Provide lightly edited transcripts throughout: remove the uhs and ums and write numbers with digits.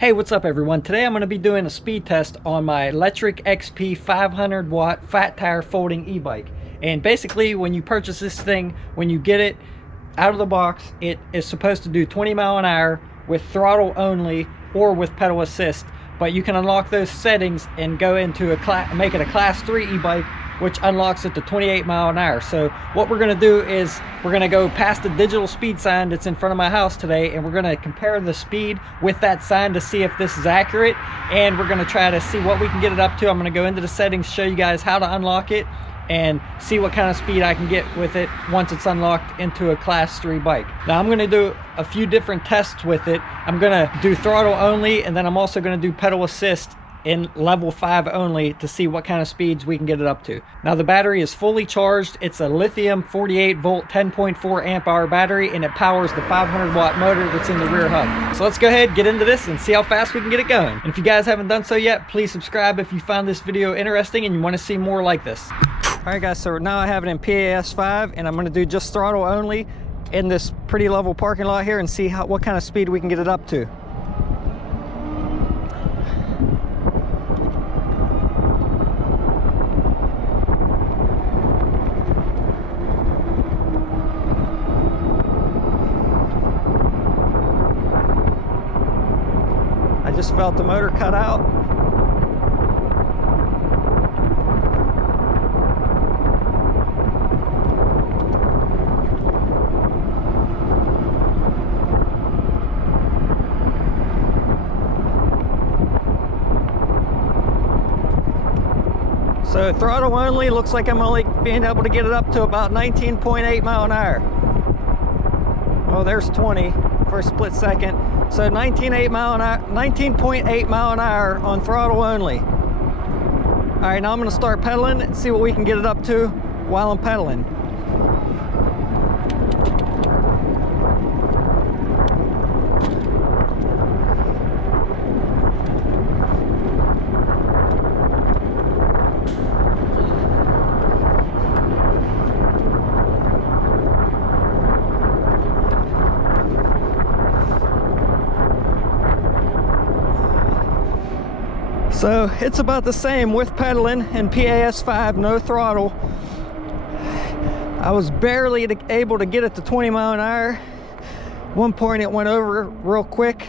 Hey, what's up everyone? Today I'm going to be doing a speed test on my Lectric XP 500 watt fat tire folding e-bike. And basically when you purchase this thing, when you get it out of the box, it is supposed to do 20 mile an hour with throttle only or with pedal assist. But you can unlock those settings and go into make it a class 3 e-bike, which unlocks it to 28 mile an hour. So what we're gonna do is we're gonna go past the digital speed sign that's in front of my house today, and we're gonna compare the speed with that sign to see if this is accurate, and we're gonna try to see what we can get it up to. I'm gonna go into the settings, show you guys how to unlock it, and see what kind of speed I can get with it once it's unlocked into a class 3 bike. Now I'm going to do a few different tests with it. I'm going to do throttle only, and then I'm also going to do pedal assist in level 5 only to see what kind of speeds we can get it up to. Now the battery is fully charged. It's a lithium 48 volt 10.4 amp hour battery, and it powers the 500 watt motor that's in the rear hub. So let's go ahead, get into this and see how fast we can get it going. And if you guys haven't done so yet, please subscribe if you found this video interesting and you want to see more like this. Alright guys, so now I have it in PAS 5, and I'm going to do just throttle only in this pretty level parking lot here and see what kind of speed we can get it up to. I just felt the motor cut out. So throttle only, looks like I'm only being able to get it up to about 19.8 mile an hour. Oh, there's 20 for a split second. So 19.8 mile an hour on throttle only. All right, now I'm gonna start pedaling and see what we can get it up to while I'm pedaling. So it's about the same with pedaling in PAS 5, no throttle. I was barely able to get it to 20 mile an hour. One point it went over real quick,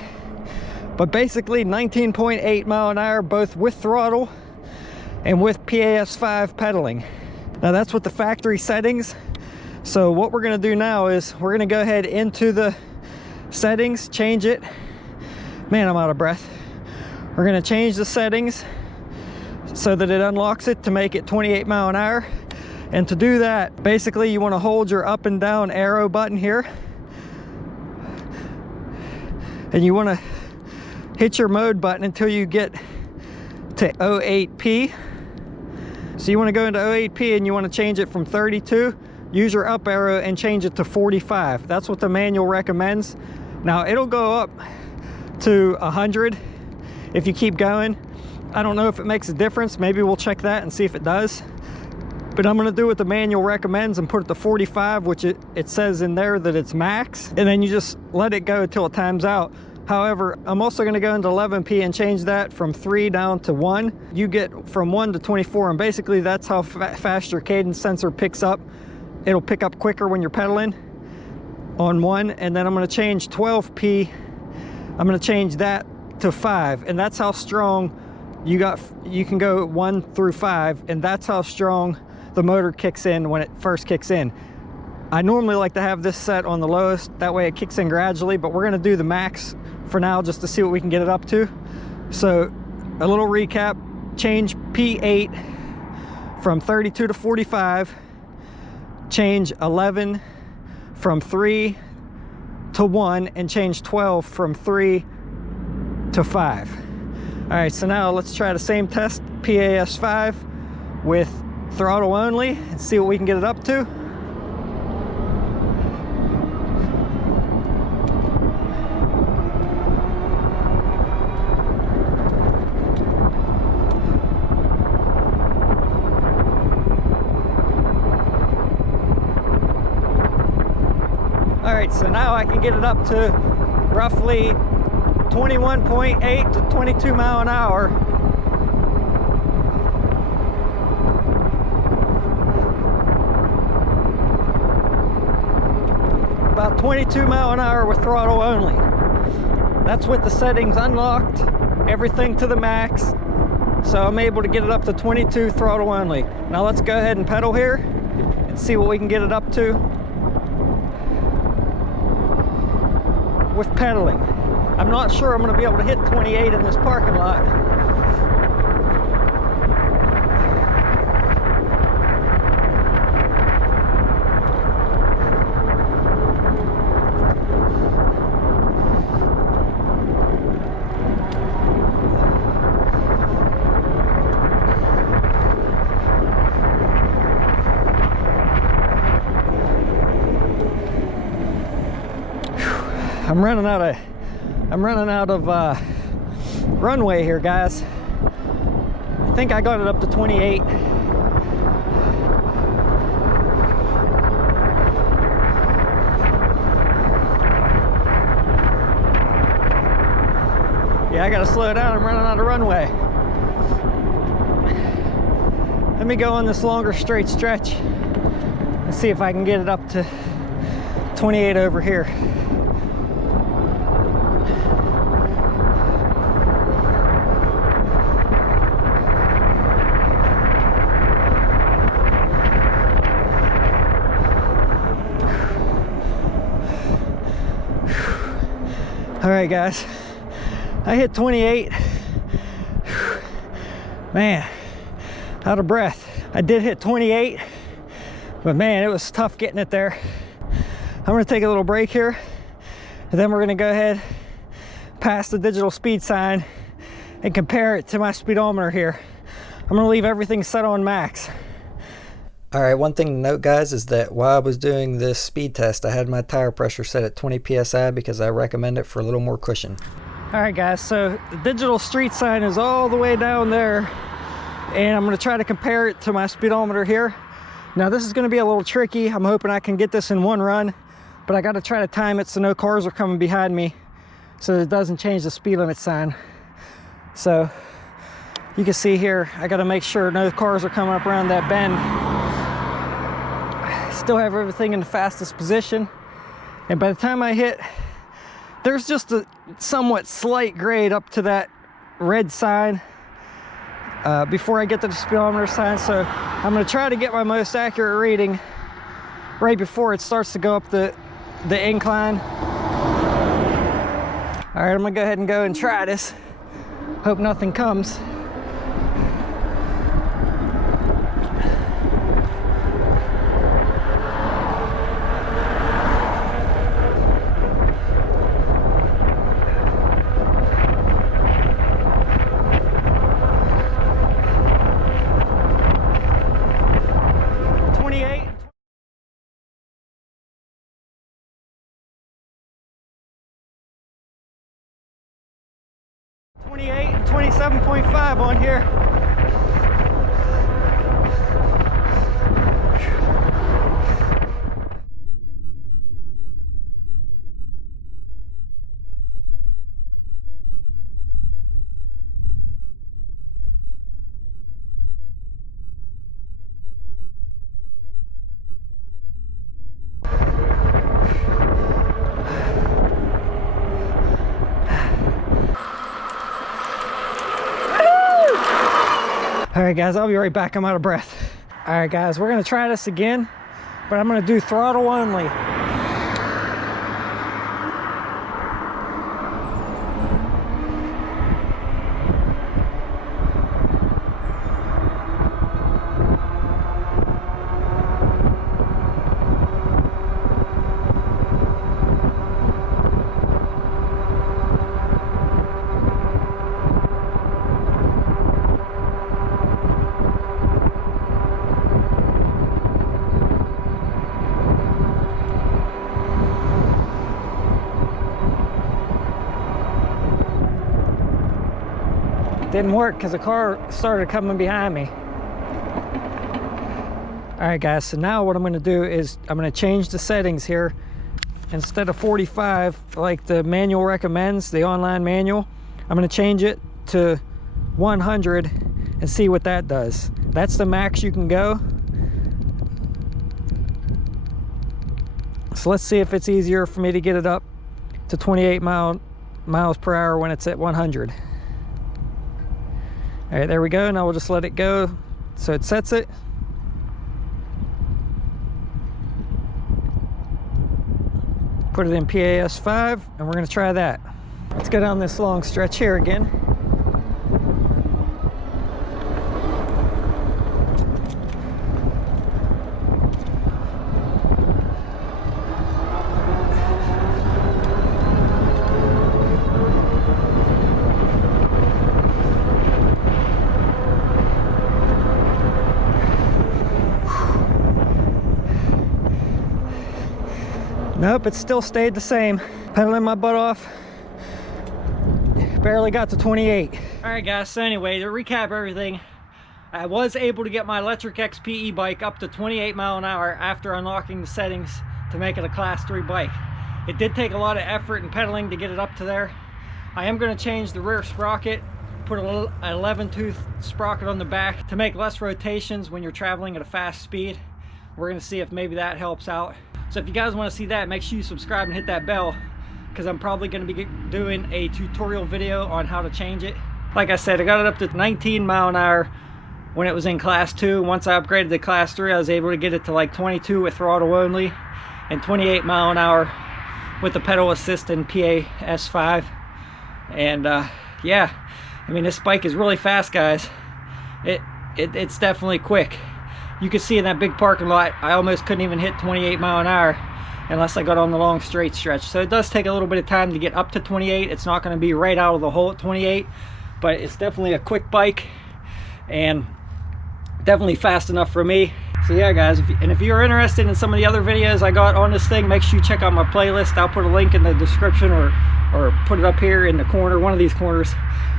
but basically 19.8 mile an hour both with throttle and with PAS 5 pedaling. Now that's with the factory settings. So what we're gonna do now is we're gonna go ahead into the settings, change it. Man, I'm out of breath. We're going to change the settings so that it unlocks it to make it 28 mile an hour. And to do that, basically you want to hold your up and down arrow button here. And you want to hit your mode button until you get to 08P. So you want to go into 08P and you want to change it from 32. Use your up arrow and change it to 45. That's what the manual recommends. Now it'll go up to 100 if you keep going. I don't know if it makes a difference. Maybe we'll check that and see if it does. But I'm gonna do what the manual recommends and put it to 45, which it says in there that it's max. And then you just let it go until it times out. However, I'm also gonna go into 11P and change that from 3 down to 1. You get from 1 to 24, and basically that's how fast your cadence sensor picks up. It'll pick up quicker when you're pedaling on 1. And then I'm gonna change 12P. I'm gonna change that to 5, and that's how strong you can go 1 through 5, and that's how strong the motor kicks in when it first kicks in. I normally like to have this set on the lowest, that way it kicks in gradually, but we're going to do the max for now just to see what we can get it up to. So a little recap: change P8 from 32 to 45, change 11 from 3 to 1, and change 12 from 3 to 5. All right, so now let's try the same test, PAS 5 with throttle only, and see what we can get it up to. All right, so now I can get it up to roughly about 21.8 to 22 mile an hour. About 22 mile an hour with throttle only. That's with the settings unlocked, everything to the max. So I'm able to get it up to 22 throttle only. Now let's go ahead and pedal here and see what we can get it up to with pedaling. I'm not sure I'm going to be able to hit 28 in this parking lot. I'm running out of runway here, guys. I think I got it up to 28. Yeah, I gotta slow down. I'm running out of runway. Let me go on this longer straight stretch and see if I can get it up to 28 over here. All right, guys, I hit 28. Man, out of breath. I did hit 28, but man, it was tough getting it there. I'm gonna take a little break here, and then we're gonna go ahead, pass the digital speed sign, and compare it to my speedometer here. I'm gonna leave everything set on max. All right, one thing to note, guys, is that while I was doing this speed test, I had my tire pressure set at 20 psi because I recommend it for a little more cushion. All right, guys, so the digital street sign is all the way down there, and I'm going to try to compare it to my speedometer here. Now, this is going to be a little tricky. I'm hoping I can get this in one run, but I got to try to time it so no cars are coming behind me, so it doesn't change the speed limit sign. So you can see here, I got to make sure no cars are coming up around that bend. Still have everything in the fastest position, and by the time I hit, there's just a somewhat slight grade up to that red sign before I get to the speedometer sign. So I'm going to try to get my most accurate reading right before it starts to go up the incline. All right, I'm gonna go ahead and go and try this. Hope nothing comes. And 27.5 on here. All right, guys, I'll be right back. I'm out of breath. All right, guys, we're gonna try this again, but I'm gonna do throttle only. Didn't work because the car started coming behind me. All right, guys, so now what I'm going to do is I'm going to change the settings here instead of 45 like the manual recommends, the online manual, I'm going to change it to 100 and see what that does. That's the max you can go. So let's see if it's easier for me to get it up to 28 miles per hour when it's at 100. All right, there we go. Now we'll just let it go so it sets it. Put it in PAS 5 and we're going to try that. Let's go down this long stretch here again. Nope, it still stayed the same. Pedaling my butt off. Barely got to 28. All right, guys, so anyway, to recap everything, I was able to get my Lectric XP e-bike up to 28 mile an hour after unlocking the settings to make it a class 3 bike. It did take a lot of effort and pedaling to get it up to there. I am going to change the rear sprocket, put an 11-tooth sprocket on the back to make less rotations when you're traveling at a fast speed. We're going to see if maybe that helps out. So if you guys want to see that, make sure you subscribe and hit that bell, because I'm probably going to be doing a tutorial video on how to change it. Like I said, I got it up to 19 mile an hour when it was in class 2. Once I upgraded to class 3, I was able to get it to like 22 with throttle only and 28 mile an hour with the pedal assist in PAS 5. And yeah, I mean, this bike is really fast, guys. It's definitely quick. You can see in that big parking lot, I almost couldn't even hit 28 mile an hour unless I got on the long straight stretch. So it does take a little bit of time to get up to 28. It's not going to be right out of the hole at 28, but it's definitely a quick bike and definitely fast enough for me. So yeah, guys, if you're interested in some of the other videos I got on this thing, make sure you check out my playlist. I'll put a link in the description or put it up here in the corner, one of these corners.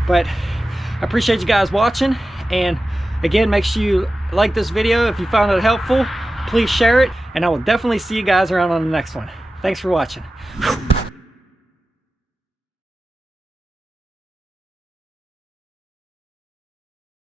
But I appreciate you guys watching, and again, make sure you like this video. If you found it helpful, please share it, and I will definitely see you guys around on the next one. Thanks for watching.